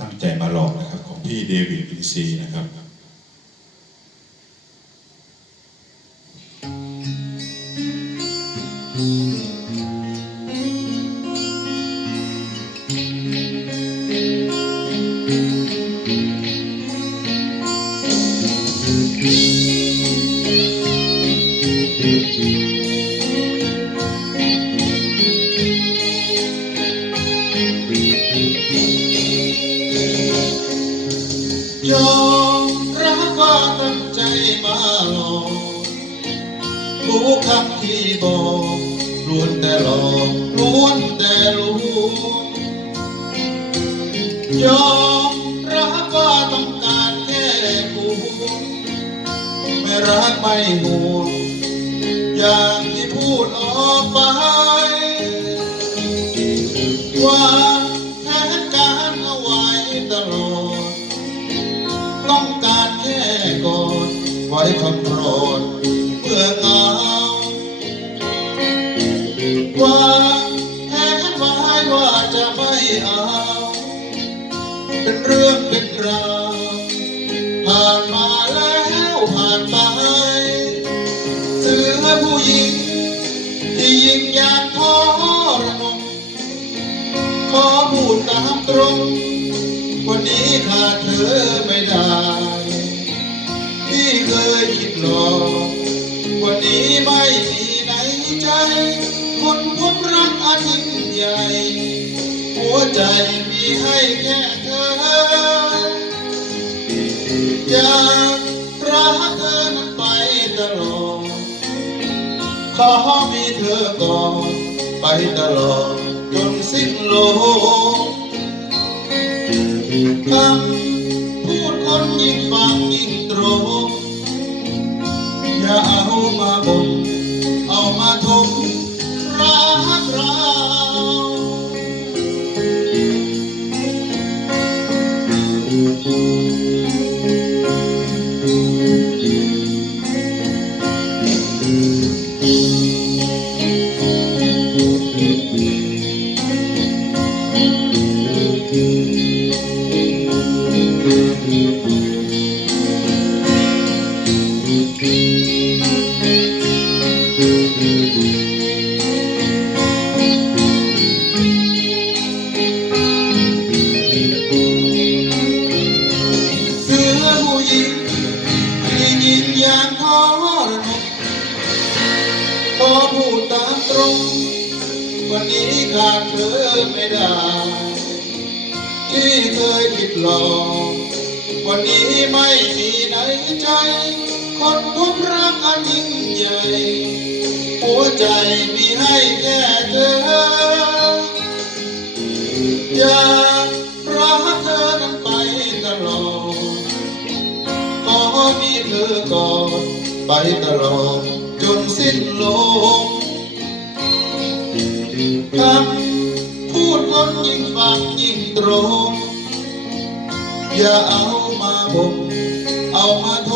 ตั้งใจมาลองนะครับ ของพี่เดวิดวินซีนะครับ ยอมรับว่าตั้งใจมาหลอกทุกคำที่บอกล้วนแต่หลอกล้วนแต่ลวงยอมรับว่าต้องการแค่กูไม่รักไม่ห่วงอย่างที่พูดออกไปว่า ไว้คำโปรดเมื่อเหงาว่าแผนไว้ว่าจะไม่เอา เป็นเรื่องเป็นราวผ่านมาแล้วผ่านไปเสือผู้หญิง ที่ยิงยานทอระนมขอพูดตามตรง วันนี้ขาดเธอไม่ได้ เคยคิดหลอกวันนี้ไม่มีในใจคนพบรักอันยิ่งใหญ่ หัวใจมีให้แค่เธออยากรักเธอนั้นไปตลอด ขอมีเธอก่อนไปตลอดจนสิ้นโลก ตรง วันนี้ขาดเธอไม่ได้ ที่เคยคิดหลอก วันนี้ไม่มีในใจ คนพบรักอันยิ่งใหญ่ หัวใจมีให้แค่เธอ อยากรักเธอนั้นไปตลอด ขอมีเธอก่อนไปตลอดจนสิ้นลม คำพูดล้นยิ่งฟังยิ่งตรง อย่าเอามาบ่มเอามาท